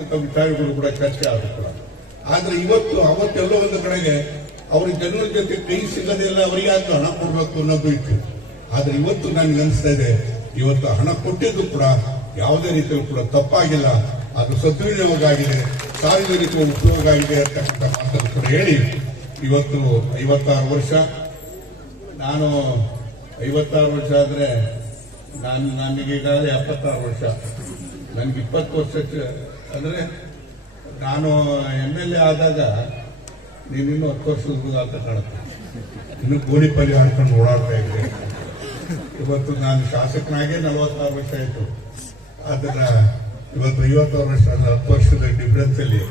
ವಿಚಾರಗಳು ಕೂಡ ಚರ್ಚೆ ಆಗುತ್ತಲ್ಲ. ಆದ್ರೆ ಇವತ್ತು ಅವತ್ತೆಲ್ಲೋ ಒಂದು ಕಡೆಗೆ ಅವ್ರಿಗೆ ಜನರ ಜೊತೆ ಕೈ ಸಿಗದೆಲ್ಲ ಅವರಿಗೆ ಯಾಕೆ ಹಣ ಕೊಡ್ಬೇಕು ಅನ್ನೋದು ಇತ್ತು. ಆದ್ರೆ ಇವತ್ತು ನನಗೆ ಅನಿಸ್ತಾ ಇದೆ, ಇವತ್ತು ಹಣ ಕೊಟ್ಟಿದ್ದು ಕೂಡ ಯಾವುದೇ ರೀತಿಯಲ್ಲೂ ಕೂಡ ತಪ್ಪಾಗಿಲ್ಲ, ಅದು ಸದ್ವಿನಿಯೋಗ ಆಗಿದೆ, ಸಾರ್ವಜನಿಕ ಉಪಯೋಗ ಆಗಿದೆ ಅಂತಕ್ಕಂಥ ಮಾತನ್ನು ಕೂಡ ಹೇಳಿ ಇವತ್ತು 56 ವರ್ಷ. ನಾನು 56 ವರ್ಷ ಆದ್ರೆ ನನಗೀಗ 76 ವರ್ಷ. ನನಗೆ 20 ವರ್ಷಕ್ಕೆ ಅಂದ್ರೆ ನಾನು MLA ಆದಾಗ ನೀನಿನ್ನು 10 ವರ್ಷದ ಹುಡುಗ ಅಂತ ಕಾಣುತ್ತೆ. ಇನ್ನು ಗೋಣಿಪಲ್ಲಿ ಆಡ್ಕೊಂಡು ಓಡಾಡ್ತಾ ಇದ್ದೆ. ಇವತ್ತು ನಾನು ಶಾಸಕನಾಗೆ 46 ವರ್ಷ ಆಯಿತು. ಅದರ ಇವತ್ತು 56 ವರ್ಷ 10 ವರ್ಷದ ಡಿಫರೆನ್ಸ್ ಅಲ್ಲಿ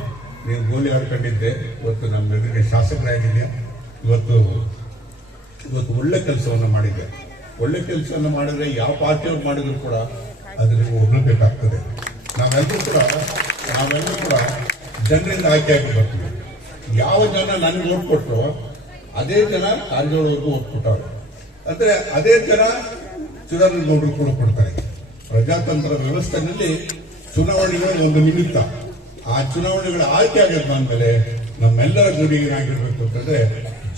ನೀನು ಗೋಲಿ ಆಡ್ಕೊಂಡಿದ್ದೆ. ಇವತ್ತು ನಮ್ಮ ಎದುರಿಗೆ ಶಾಸಕರಾಗಿದ್ದೆ. ಇವತ್ತು ಒಳ್ಳೆ ಕೆಲಸವನ್ನು ಮಾಡಿದ್ದೆ. ಒಳ್ಳೆ ಕೆಲಸವನ್ನು ಮಾಡಿದ್ರೆ ಯಾವ ಪಾರ್ಟಿಯವ್ರು ಮಾಡಿದ್ರು ಕೂಡ ಅದನ್ನು ಹೋಗಬೇಕಾಗ್ತದೆ. ನಾವೆಲ್ಲರೂ ಕೂಡ ಜನರಿಂದ ಆಯ್ಕೆಯಾಗಿ ಬರ್ತೀವಿ. ಯಾವ ಜನ ನನಗೆ ಓಟ್ ಕೊಟ್ಟರು ಅದೇ ಜನ ಕಾರಜೋಳವರೆಗೂ ಓಟ್ ಕೊಟ್ಟವ್ರೆ. ಅಂದ್ರೆ ಅದೇ ಜನ ಚುನಾವಣೆಗೌಡರು ಕೂಡ ಕೊಡ್ತಾರೆ. ಪ್ರಜಾತಂತ್ರ ವ್ಯವಸ್ಥೆಯಲ್ಲಿ ಚುನಾವಣೆಗಳು ಒಂದು ನಿಮಿತ್ತ. ಆ ಚುನಾವಣೆಗಳ ಆಯ್ಕೆ ಆಗಿದ್ಮೇಲೆ ನಮ್ಮೆಲ್ಲರ ಗುರಿ ಏನಾಗಿರ್ಬೇಕು ಅಂತಂದ್ರೆ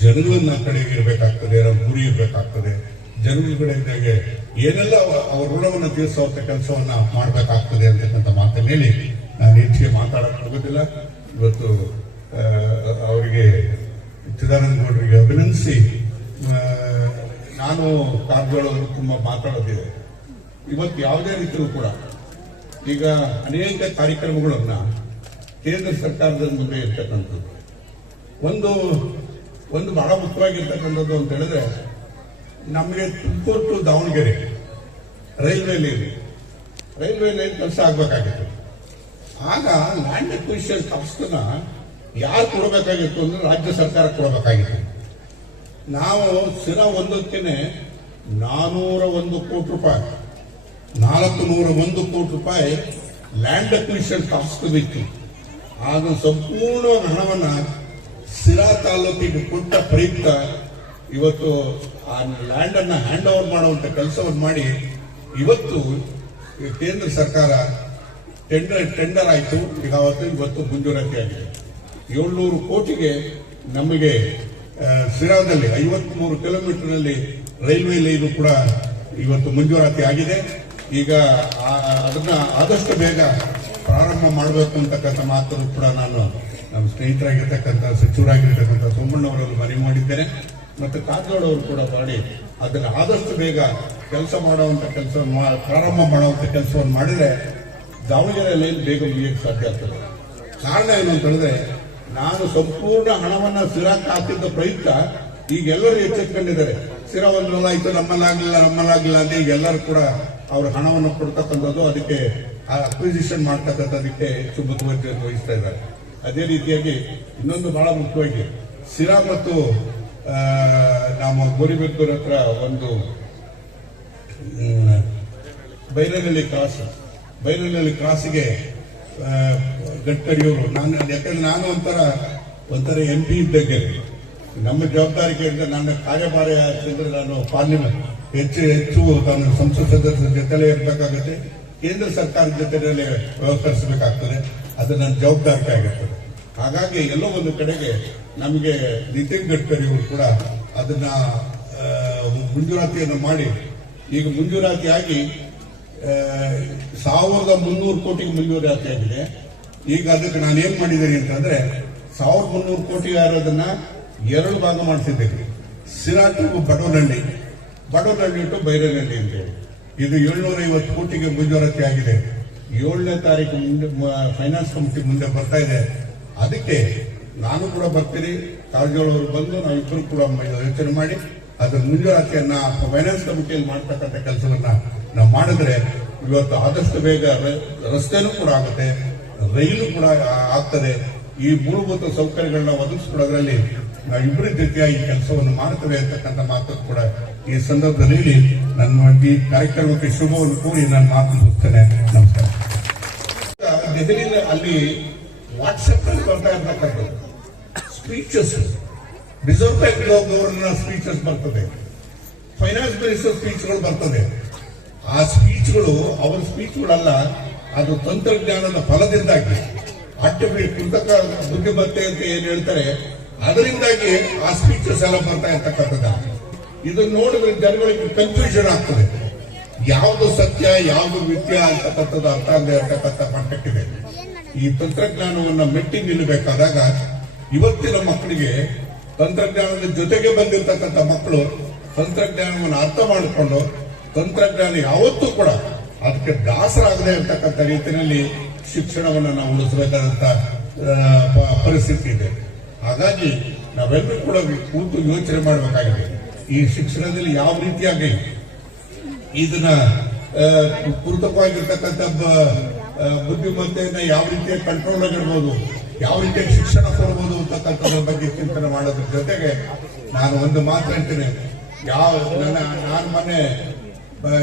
ಜನಗಳನ್ನ ಕಡೆಗೆ ಇರಬೇಕಾಗ್ತದೆ, ನಮ್ಮ ಗುರಿ ಇರಬೇಕಾಗ್ತದೆ. ಜನಗಳ ಕಡೆ ಇದ್ದಾಗೆ ಏನೆಲ್ಲ ಅವರ ಋಣವನ್ನು ತೀರಿಸುವಂತ ಕೆಲಸವನ್ನ ಮಾಡಬೇಕಾಗ್ತದೆ ಅಂತಕ್ಕಂಥ ಮಾತನ್ನು ಹೇಳಿ ನಾನು ಹೆಚ್ಚಿಗೆ ಮಾತಾಡಕ್ ಹೋಗೋದಿಲ್ಲ. ಇವತ್ತು ಅವರಿಗೆ ಚಿದಾನಂದ ಗೌಡರಿಗೆ ಅಭಿನಂದಿಸಿ, ನಾನು ಕಾರಜೋಳ ಅವರು ತುಂಬಾ ಮಾತಾಡೋದಿದೆ. ಇವತ್ತು ಯಾವುದೇ ರೀತಿಯೂ ಕೂಡ ಈಗ ಅನೇಕ ಕಾರ್ಯಕ್ರಮಗಳನ್ನ ಕೇಂದ್ರ ಸರ್ಕಾರದ ಮುಂದೆ ಇರ್ತಕ್ಕಂಥದ್ದು ಒಂದು ಬಹಳ ಮುಖ್ಯವಾಗಿರ್ತಕ್ಕಂಥದ್ದು ಅಂತ ಹೇಳಿದ್ರೆ, ನಮಗೆ Tumakuru to Davanagere railway line ಕೆಲಸ ಆಗ್ಬೇಕಾಗಿತ್ತು. ಆಗ ಲ್ಯಾಂಡ್ ಅಕ್ವಿಸಿಷನ್ ಕಾಸ್ಟ್ನ ಯಾರು ಕೊಡಬೇಕಾಗಿತ್ತು ಅಂದ್ರೆ ರಾಜ್ಯ ಸರ್ಕಾರ ಕೊಡಬೇಕಾಗಿತ್ತು. ನಾವು ಸಿರಾ ಒಂದಕ್ಕೇನೆ 401 ಕೋಟಿ ರೂಪಾಯಿ 401 ಕೋಟಿ ರೂಪಾಯಿ ಲ್ಯಾಂಡ್ ಅಕ್ವಿಸಿಷನ್ ಕಾಸ್ಟ್ ಇತ್ತು. ಆಗ ಸಂಪೂರ್ಣ ಹಣವನ್ನ ಸಿರಾ ತಾಲೂಕಿಗೆ ಕೊಟ್ಟ ಪ್ರಯುಕ್ತ ಇವತ್ತು ಆ ಲ್ಯಾಂಡ್ ಅನ್ನ ಹ್ಯಾಂಡ್ ಓವರ್ ಮಾಡುವಂತ ಕೆಲಸವನ್ನು ಮಾಡಿ ಇವತ್ತು ಕೇಂದ್ರ ಸರ್ಕಾರ ಟೆಂಡರ್ ಆಯಿತು. ಇವತ್ತು ಮಂಜೂರಾತಿ ಆಗಿದೆ. 700 ಕೋಟಿಗೆ ನಮಗೆ ಸಿರಾದಲ್ಲಿ 53 ಕಿಲೋಮೀಟರ್ನಲ್ಲಿ ರೈಲ್ವೆ ಲೈನು ಕೂಡ ಇವತ್ತು ಮಂಜೂರಾತಿ ಆಗಿದೆ. ಈಗ ಅದನ್ನ ಆದಷ್ಟು ಬೇಗ ಪ್ರಾರಂಭ ಮಾಡಬೇಕು ಅಂತಕ್ಕಂಥ ಮಾತನ್ನು ಕೂಡ ನಾನು ನಮ್ಮ ಸ್ನೇಹಿತರಾಗಿರ್ತಕ್ಕಂಥ ಸಚಿವರಾಗಿರ್ತಕ್ಕಂಥ ಸೋಮಣ್ಣವರಲ್ಲಿ ಮನವಿ ಮಾಡಿದ್ದೇನೆ. ಮತ್ತು ಕಾರಜೋಳ ಅವರು ಕೂಡ ಮಾಡಿ ಅದನ್ನು ಆದಷ್ಟು ಬೇಗ ಕೆಲಸ ಮಾಡುವಂತ ಪ್ರಾರಂಭ ಮಾಡುವಂತ ಕೆಲಸವನ್ನು ಮಾಡಿದ್ರೆ ದಾವಣಗೆರೆ ಲೈನ್ ಬೇಗ ಮುಗಿಯಕ್ಕೆ ಸಾಧ್ಯ ಆಗ್ತದೆ. ಕಾರಣ ಏನು ಅಂತ ಹೇಳಿದ್ರೆ, ನಾನು ಸಂಪೂರ್ಣ ಹಣವನ್ನ ಸಿರಾಕ್ಕೆ ಹಾಕಿದ್ದ ಪ್ರಯುಕ್ತ ಈಗ ಎಲ್ಲರೂ ಎಚ್ಚೆತ್ಕೊಂಡಿದ್ದಾರೆ. ಸಿರಾ ಒಂದ್ರಲ್ಲ ಆಯ್ತು, ನಮ್ಮಲ್ಲಾಗಿಲ್ಲ ಅಂತ ಈಗ ಎಲ್ಲರೂ ಕೂಡ ಅವ್ರ ಹಣವನ್ನು ಕೊಡ್ತಕ್ಕಂಥದ್ದು, ಅದಕ್ಕೆ ಅಕ್ವಿಸಿಷನ್ ಮಾಡ್ತಕ್ಕಂಥದಕ್ಕೆ ಹೆಚ್ಚು ಮುತುವರ್ಜಿಯನ್ನು ವಹಿಸ್ತಾ ಇದ್ದಾರೆ. ಅದೇ ರೀತಿಯಾಗಿ ಇನ್ನೊಂದು ಬಹಳ ಮುಖ್ಯವಾಗಿ ಸಿರಾ ಮತ್ತು ನಮ್ಮ ಗೋರಿಬೆತ್ತೂರ ಹತ್ರ ಒಂದು ಬೈರನಹಳ್ಳಿ ಕ್ರಾಸ್ಗೆ ಗಡ್ಕರಿಯವರು, ಯಾಕಂದ್ರೆ ನಾನು ಒಂಥರ MP ಇದ್ದಂಗೆ ನಮ್ಮ ಜವಾಬ್ದಾರಿಕೆಯಿಂದ ನನ್ನ ಕಾರ್ಯಭಾರ ಯಾಕಂದ್ರೆ ನಾನು ಪಾರ್ಲಿಮೆಂಟ್ ಹೆಚ್ಚು ನಾನು ಸಂಸತ್ ಸದಸ್ಯರ ಜೊತೆಲೇ ಇರಬೇಕಾಗುತ್ತೆ, ಕೇಂದ್ರ ಸರ್ಕಾರದ ಜೊತೆಯಲ್ಲಿ ವ್ಯವಹರಿಸಬೇಕಾಗ್ತದೆ. ಅದು ನನ್ನ ಜವಾಬ್ದಾರಿಕೆ ಆಗಿರ್ತದೆ. ಹಾಗಾಗಿ ಎಲ್ಲೋ ಒಂದು ಕಡೆಗೆ ನಮಗೆ ನಿತಿನ್ ಗಡ್ಕರಿ ಅವರು ಕೂಡ ಅದನ್ನ ಮಂಜೂರಾತಿಯನ್ನು ಮಾಡಿ, ಈಗ ಮಂಜೂರಾತಿಯಾಗಿ 1300 ಕೋಟಿಗೆ ಮಂಜೂರಾತಿ ಆಗಿದೆ. ಈಗ ಅದಕ್ಕೆ ನಾನೇನ್ ಮಾಡಿದ್ದೀನಿ ಅಂತಂದ್ರೆ 1300 ಕೋಟಿ ಇರೋದನ್ನ 2 ಭಾಗ ಮಾಡಿಸಿದ್ದೇನೆ. ಸಿರಾ ಟು ಬಡವನಹಳ್ಳಿ ಟು ಬೈರನಹಳ್ಳಿ ಅಂತ ಹೇಳಿ ಇದು 750 ಕೋಟಿಗೆ ಮಂಜೂರಾತಿ ಆಗಿದೆ. 7ನೇ ತಾರೀಕು ಮುಂದೆ ಫೈನಾನ್ಸ್ ಕಮಿಟಿ ಮುಂದೆ ಬರ್ತಾ ಇದೆ. ಅದಕ್ಕೆ ನಾನು ಕೂಡ ಬರ್ತೀನಿ, ಕಾರಜೋಳ ಅವರು ಬಂದು ನಾವಿಬ್ಬರು ಕೂಡ ಯೋಚನೆ ಮಾಡಿ ಅದರ ಮಂಜೂರಾತಿಯನ್ನ ಫೈನಾನ್ಸ್ ಕಮಿಟಿಯಲ್ಲಿ ಮಾಡ್ತಕ್ಕಂಥ ಕೆಲಸವನ್ನ ನಾವು ಮಾಡಿದ್ರೆ ಇವತ್ತು ಆದಷ್ಟು ಬೇಗ ರಸ್ತೆನೂ ಕೂಡ ಆಗುತ್ತೆ, ರೈಲು ಕೂಡ ಆಗ್ತದೆ. ಈ ಮೂಲಭೂತ ಸೌಕರ್ಯಗಳನ್ನ ಒದಗಿಸ್ಕೊಡೋದ್ರಲ್ಲಿ ನಾವಿಬ್ಬರ ಜೊತೆಯಾಗಿ ಕೆಲಸವನ್ನು ಮಾಡ್ತೇವೆ ಅಂತಕ್ಕಂಥ ಮಾತು ಕೂಡ ಈ ಸಂದರ್ಭದಲ್ಲಿ ನನ್ನ ಈ ಕಾರ್ಯಕ್ರಮಕ್ಕೆ ಶುಭವನ್ನು ಕೋರಿ ನಾನು ಮಾತು ಮುಗಿಸ್ತೇನೆ. ನಮಸ್ಕಾರ. ದೆಹಲಿಯಲ್ಲಿ ಅಲ್ಲಿ ವಾಟ್ಸ್ಆಪ್ ಅಲ್ಲಿ ಬರ್ತಾ ಇರ್ತಕ್ಕಂಥದ್ದು speeches, reserve bank governor speeches ಬರ್ತದೆ, ಫೈನಾನ್ಸ್ ಮಿನಿಸ್ಟರ್ ಸ್ಪೀಚ್ಗಳು ಬರ್ತದೆ. ಆ ಸ್ಪೀಚ್ಗಳು ಅವರ ಸ್ಪೀಚ್ಗಳಲ್ಲ, ಅದು ತಂತ್ರಜ್ಞಾನದ ಫಲದಿಂದಾಗಿ ಕೃತಕ ಬುದ್ಧಿಮತ್ತೆ ಅಂತ ಏನ್ ಹೇಳ್ತಾರೆ, ಅದರಿಂದಾಗಿ ಆ ಸ್ಪೀಚಸ್ ಎಲ್ಲ ಬರ್ತಾ ಇರ್ತಕ್ಕಂಥದ್ದು. ಇದನ್ನ ನೋಡಿದ್ರೆ ಜನಗಳಿಗೆ ಕನ್ಫ್ಯೂಷನ್ ಆಗ್ತದೆ, ಯಾವುದು ಸತ್ಯ ಯಾವುದು ಮಿಥ್ಯ ಅಂತಕ್ಕಂಥದ್ದು ಅರ್ಥ ಆಗದೆ ಇರ್ತಕ್ಕಂಥ ಮಟ್ಟಕ್ಕಿದೆ. ಈ ತಂತ್ರಜ್ಞಾನವನ್ನ ಮೆಟ್ಟಿ ನಿಲ್ಲಬೇಕಾದಾಗ ಇವತ್ತಿನ ಮಕ್ಕಳಿಗೆ ತಂತ್ರಜ್ಞಾನದ ಜೊತೆಗೆ ಬಂದಿರತಕ್ಕಂಥ ಮಕ್ಕಳು ತಂತ್ರಜ್ಞಾನವನ್ನು ಅರ್ಥ ಮಾಡಿಕೊಂಡು ತಂತ್ರಜ್ಞಾನ ಯಾವತ್ತೂ ಕೂಡ ಅದಕ್ಕೆ ದಾಸರಾಗದೆ ಇರತಕ್ಕಂಥ ರೀತಿಯಲ್ಲಿ ಶಿಕ್ಷಣವನ್ನು ನಾವು ಉಳಿಸಬೇಕಾದಂತ ಪರಿಸ್ಥಿತಿ ಇದೆ. ಹಾಗಾಗಿ ನಾವೆಲ್ಲರೂ ಕೂಡ ಕೂತು ಯೋಚನೆ ಮಾಡಬೇಕಾಗಿದೆ, ಈ ಶಿಕ್ಷಣದಲ್ಲಿ ಯಾವ ರೀತಿಯಾಗಿ ಇದನ್ನ ಕೃತಕವಾಗಿರ್ತಕ್ಕಂಥ ಬುದ್ಧಿಮತ್ತೆಯನ್ನ ಯಾವ ರೀತಿಯಾಗಿ ಕಂಟ್ರೋಲ್ ಆಗಿರ್ಬೋದು, ಯಾವ ರೀತಿಯಾಗಿ ಶಿಕ್ಷಣ ಕೊಡ್ಬೋದು ಅಂತಕ್ಕಂಥದ್ರ ಬಗ್ಗೆ ಚಿಂತನೆ ಮಾಡೋದ್ರ ಜೊತೆಗೆ ನಾನು ಒಂದು ಮಾತು ಹೇಳ್ತೀನಿ. ನಾನು ಮೊನ್ನೆ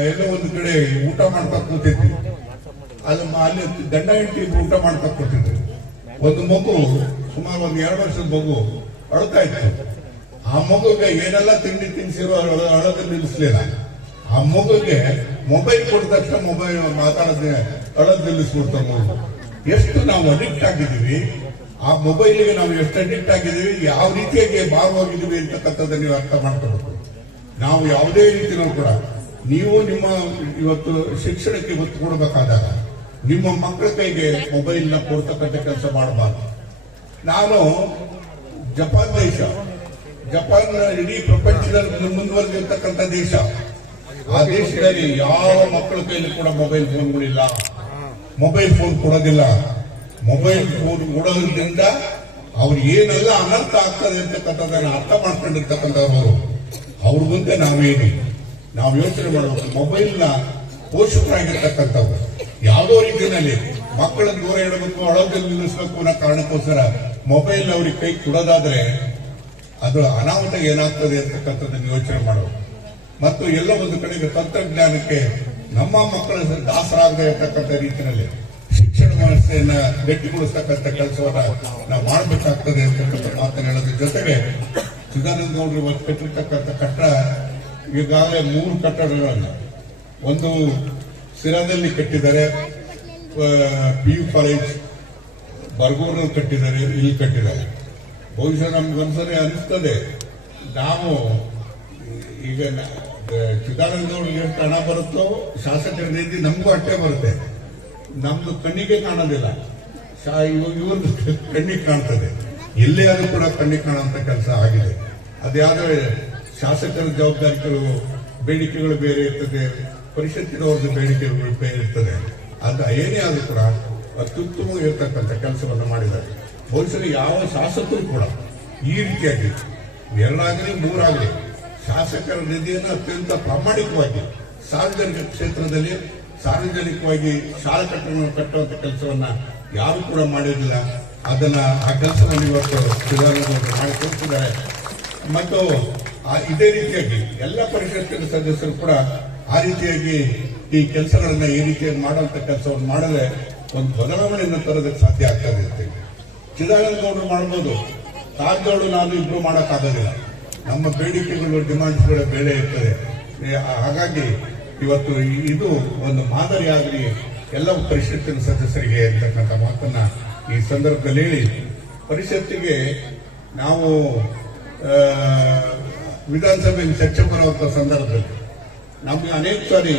ಎಲ್ಲೋ ಒಂದು ಕಡೆ ಊಟ ಮಾಡ್ತಾ ಕೂತಿದ್ವಿ, ಅಲ್ಲಿ ಗಂಡ ಹೆಂಡತಿ ಊಟ ಮಾಡ್ತಾ ಕೂತಿದ್ವಿ. ಒಂದು ಮಗು ಸುಮಾರು ಒಂದು 2 ವರ್ಷದ ಮಗು ಅಳ್ತಾ ಇತ್ತು. ಆ ಮಗುಗೆ ಏನೆಲ್ಲ ತಿಂಡಿ ತಿನ್ಸಿರೋ ಅಳೋದನ್ನ ನಿಲ್ಲಿಸ್ಲಿಲ್ಲ. ಆ ಮಗುಗೆ ಮೊಬೈಲ್ ಕೊಟ್ಟ ತಕ್ಷಣ ಮೊಬೈಲ್ ಮಾತಾಡೋದೇ ಅಳೋದ್ ನಿಲ್ಲಿಸ್ಬಿಡ್ತಾರೆ ಮಗು. ಎಷ್ಟು ನಾವು ಅಡಿಕ್ಟ್ ಆಗಿದ್ದೀವಿ, ಆ ಮೊಬೈಲ್ಗೆ ನಾವು ಎಷ್ಟು ಅಡಿಕ್ಟ್ ಆಗಿದ್ದೀವಿ, ಯಾವ ರೀತಿಯಾಗಿ ಭಾಗವಾಗಿದ್ದೀವಿ ಅಂತಕ್ಕಂಥದ್ದನ್ನು ನೀವು ಅರ್ಥ ಮಾಡ್ಕೋಬೇಕು. ನಾವು ಯಾವುದೇ ರೀತಿಯೂ ಕೂಡ ನೀವು ನಿಮ್ಮ ಇವತ್ತು ಶಿಕ್ಷಣಕ್ಕೆ ಒತ್ತು ಕೊಡಬೇಕಾದಾಗ ನಿಮ್ಮ ಮಕ್ಕಳ ಕೈಗೆ ಮೊಬೈಲ್ ನ ಕೊಡ್ತಕ್ಕಂಥ ಕೆಲಸ ಮಾಡಬಾರ್ದು. ನಾನು ಜಪಾನ್ ಇಡೀ ಪ್ರಪಂಚದಲ್ಲಿ ಮುಂದುವರೆದಿರ್ತಕ್ಕಂಥ ದೇಶ. ಆ ದೇಶದಲ್ಲಿ ಯಾವ ಮಕ್ಕಳ ಕೈಲಿ ಕೂಡ ಮೊಬೈಲ್ ಫೋನ್ಗಳಿಲ್ಲ, ಮೊಬೈಲ್ ಫೋನ್ ಕೊಡೋದಿಲ್ಲ. ಮೊಬೈಲ್ ಫೋನ್ ಕೊಡೋದ್ರಿಂದ ಅವ್ರು ಏನೆಲ್ಲ ಅನರ್ಥ ಆಗ್ತದೆ ಅಂತಕ್ಕಂಥದ್ದನ್ನ ಅರ್ಥ ಮಾಡ್ಕೊಂಡಿರ್ತಕ್ಕಂಥವ್ರು. ಅವ್ರ ಮುಂದೆ ನಾವು ಯೋಚನೆ ಮಾಡಬೇಕು. ಮೊಬೈಲ್ನ ಪೋಷಕರಾಗಿರ್ತಕ್ಕಂಥವ್ರು ಯಾವುದೋ ರೀತಿಯಲ್ಲಿ ಮಕ್ಕಳನ್ನ ದೂರ ಇಡಬೇಕು, ಅಳೋದಲ್ಲಿ ನಿಲ್ಲಿಸಬೇಕು ಅನ್ನೋ ಕಾರಣಕ್ಕೋಸ್ಕರ ಮೊಬೈಲ್ ಅವ್ರಿಗೆ ಕೈ ಕೊಡೋದಾದ್ರೆ ಅದು ಅನಾಹುತ ಏನಾಗ್ತದೆ ಅಂತಕ್ಕಂಥದ್ದನ್ನು ಯೋಚನೆ ಮಾಡಬೇಕು. ಮತ್ತು ಎಲ್ಲ ಒಂದು ಕಡೆಗೆ ತಂತ್ರಜ್ಞಾನಕ್ಕೆ ನಮ್ಮ ಮಕ್ಕಳ ದಾಸರಾಗದೆ ಇರತಕ್ಕಂಥ ರೀತಿಯಲ್ಲಿ ಶಿಕ್ಷಣ ವ್ಯವಸ್ಥೆಯನ್ನ ಗಟ್ಟಿಗೊಳಿಸ್ತಕ್ಕಂಥ ಕೆಲಸವನ್ನ ನಾವು ಮಾಡಬೇಕಾಗ್ತದೆ ಅಂತಕ್ಕಂಥ ಮಾತನ್ನು ಹೇಳೋದ್ರ ಜೊತೆಗೆ ಚಿದಾನಂದ ಗೌಡರು ಇವತ್ತು ಕಟ್ಟಿರ್ತಕ್ಕಂಥ ಕಟ್ಟಡ ಈಗಾಗಲೇ 3 ಕಟ್ಟಡಗಳನ್ನ, ಒಂದು ಸಿರಾದಲ್ಲಿ ಕಟ್ಟಿದ್ದಾರೆ, PU ಕಾಲೇಜ್ ಬರ್ಗೂರ್ನಲ್ಲಿ ಕಟ್ಟಿದ್ದಾರೆ, ಇಲ್ಲಿ ಕಟ್ಟಿದ್ದಾರೆ. ಬಹುಶಃ ನಮ್ಗೊಂದ್ಸರಿ ಅನಿಸ್ತದೆ, ನಾವು ಈಗ ಚಿದಾನಂದ ಗೌಡರಿಗೆ ಎಷ್ಟು ಹಣ ಬರುತ್ತೋ ಶಾಸಕರ ನಿಧಿ ನಮಗೂ ಅಷ್ಟೇ ಬರುತ್ತೆ. ನಮ್ದು ಕಣ್ಣಿಗೆ ಕಾಣೋದಿಲ್ಲ, ಇವ್ರದ್ದು ಕಣ್ಣಿಗೆ ಕಾಣ್ತದೆ. ಎಲ್ಲೇ ಆದ್ರೂ ಕೂಡ ಕಣ್ಣಿಗೆ ಕಾಣುವಂತ ಕೆಲಸ ಆಗಿದೆ. ಅದ್ಯಾದ್ರೆ ಶಾಸಕರ ಜವಾಬ್ದಾರಿಗಳು ಬೇಡಿಕೆಗಳು ಬೇರೆ ಇರ್ತದೆ, ಪರಿಷತ್ತಿನವ್ರದ್ದು ಬೇಡಿಕೆಗಳು ಬೇರೆ ಇರ್ತದೆ. ಅದು ಏನೇ ಆದ್ರೂ ಕೂಡ ಅತ್ಯುತ್ತಮವಾಗಿರ್ತಕ್ಕಂಥ ಕೆಲಸವನ್ನು ಮಾಡಿದ್ದಾರೆ. ಬಹುಶಃ ಯಾವ ಶಾಸಕರು ಕೂಡ ಈ ರೀತಿಯಾಗಿ 2 ಆಗಲಿ 3 ಆಗಲಿ ಶಾಸಕರ ನಿಧಿಯನ್ನು ಅತ್ಯಂತ ಪ್ರಾಮಾಣಿಕವಾಗಿ ಸಾರ್ವಜನಿಕ ಕ್ಷೇತ್ರದಲ್ಲಿ ಸಾರ್ವಜನಿಕವಾಗಿ ಶಾಲಾ ಕಟ್ಟಡಗಳನ್ನು ಕಟ್ಟುವಂತ ಕೆಲಸವನ್ನ ಯಾರು ಕೂಡ ಮಾಡಿರಲಿಲ್ಲ. ಆ ಕೆಲಸವನ್ನು ಇವತ್ತು ಸಿದ್ದರಾಮಯ್ಯ ಮಾಡಿ ತೋರಿಸಿದ್ದಾರೆ. ಮತ್ತು ಇದೇ ರೀತಿಯಾಗಿ ಎಲ್ಲ ಪರಿಷತ್ತಿನ ಸದಸ್ಯರು ಕೂಡ ಆ ರೀತಿಯಾಗಿ ಈ ಕೆಲಸಗಳನ್ನ ಈ ರೀತಿಯಾಗಿ ಮಾಡುವಂತ ಕೆಲಸವನ್ನು ಮಾಡದೆ ಒಂದು ಬದಲಾವಣೆಯನ್ನು ತರೋದಕ್ಕೆ ಸಾಧ್ಯ ಆಗ್ತದೆ ಅಂತ. ಚಿದಾನಂದ ಗೌಡರು ಮಾಡ್ಬೋದು, ಕಾರಜೋಳು ನಾನು ಇಬ್ರು ಮಾಡೋಕ್ಕಾಗೋದಿಲ್ಲ. ನಮ್ಮ ಬೇಡಿಕೆಗಳು ಡಿಮಾಂಡ್ಸ್ಗಳ ಬೇರೆ ಇರ್ತದೆ. ಹಾಗಾಗಿ ಇವತ್ತು ಇದು ಒಂದು ಮಾದರಿಯಾಗಲಿ ಎಲ್ಲ ಪರಿಷತ್ತಿನ ಸದಸ್ಯರಿಗೆ ಅಂತಕ್ಕಂಥ ಮಾತನ್ನ ಈ ಸಂದರ್ಭದಲ್ಲಿ ಹೇಳಿ, ಪರಿಷತ್ತಿಗೆ ನಾವು ವಿಧಾನಸಭೆಯಲ್ಲಿ ಚರ್ಚೆ ಬರುವಂತ ಸಂದರ್ಭದಲ್ಲಿ ನಮ್ಗೆ ಅನೇಕ ಸಾರಿ